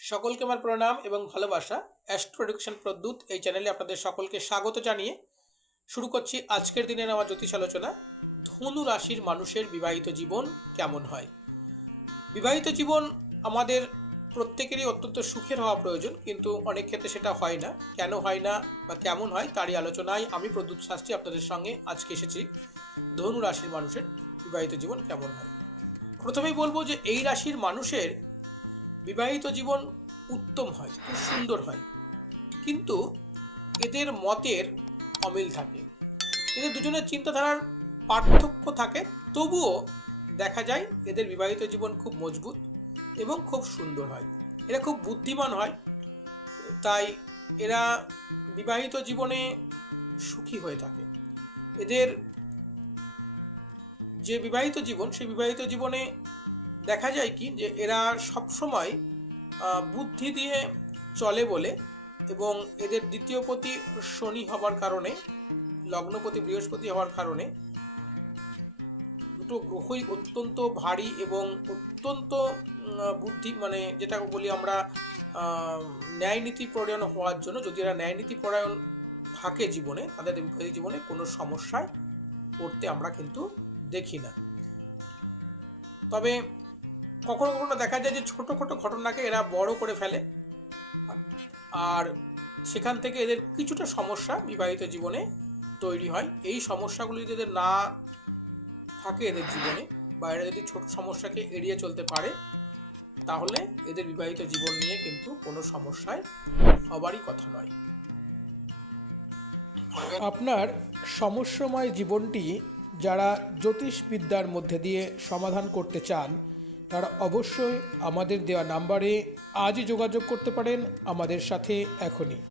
সকলকে আমার প্রণাম এবং ভালোবাসা। অ্যাস্ট্রো এডুকেশন প্রদ্যুৎ এই চ্যানেলে আপনাদের সকলকে স্বাগত জানিয়ে শুরু করছি আজকের দিনের আমার জ্যোতিষ আলোচনা। ধনু রাশির মানুষের বিবাহিত জীবন কেমন হয়? বিবাহিত জীবন আমাদের প্রত্যেকেরই অত্যন্ত সুখের হওয়া প্রয়োজন, কিন্তু অনেক ক্ষেত্রে সেটা হয় না। কেন হয় না বা কেমন হয় তারই আলোচনায় আমি প্রদ্যুৎ শাস্ত্রী আপনাদের সঙ্গে আজকে এসেছি। ধনু রাশির মানুষের বিবাহিত জীবন কেমন হয়? প্রথমেই বলব যে এই রাশির মানুষের বিবাহিত জীবন উত্তম হয়, খুব সুন্দর হয়। কিন্তু এদের মতের অমিল থাকে। এদের দুজনের চিন্তাধারার পার্থক্য থাকে, তবুও দেখা যায় এদের বিবাহিত জীবন খুব মজবুত এবং খুব সুন্দর হয়। এরা খুব বুদ্ধিমান হয়, তাই এরা বিবাহিত জীবনে সুখী হয়ে থাকে। এদের যে বিবাহিত জীবন, সেই বিবাহিত জীবনে দেখা যায় কি যে এরা সবসময় বুদ্ধি দিয়ে চলে বলে এবং এদের দ্বিতীয় পতি শনি হবার কারণে লগ্নপতি বৃহস্পতি হওয়ার কারণে দুটো গ্রহই অত্যন্ত ভারী এবং অত্যন্ত বুদ্ধি মানে যেটা বলি আমরা আহ, ন্যায় নীতি পরায়ণ হওয়ার জন্য যদি এরা ন্যায় নীতি পরায়ণ থাকে জীবনে তাদের বিবাহিত জীবনে কোনো সমস্যায় পড়তে আমরা কিন্তু দেখি না। তবে কখনো কখনো দেখা যায় যে ছোট ছোট ঘটনাকে এরা বড় করে ফেলে। আর সেখান থেকে এদের কিছুটা সমস্যা বিবাহিত জীবনে তৈরি হয়। এই সমস্যাগুলি যদি এদের না থাকে এদের জীবনে বা এরা যদি ছোট সমস্যাকে এড়িয়ে চলতে পারে, তাহলে এদের বিবাহিত জীবন নিয়ে কিন্তু কোনো সমস্যায় হবারই কথা নয়। আপনার সমস্যাময় জীবনটি যারা জ্যোতিষবিদ্যার মধ্যে দিয়ে সমাধান করতে চান তারা অবশ্যই আমাদের দেওয়া নাম্বারে আজই যোগাযোগ করতে পারেন আমাদের সাথে এখনই।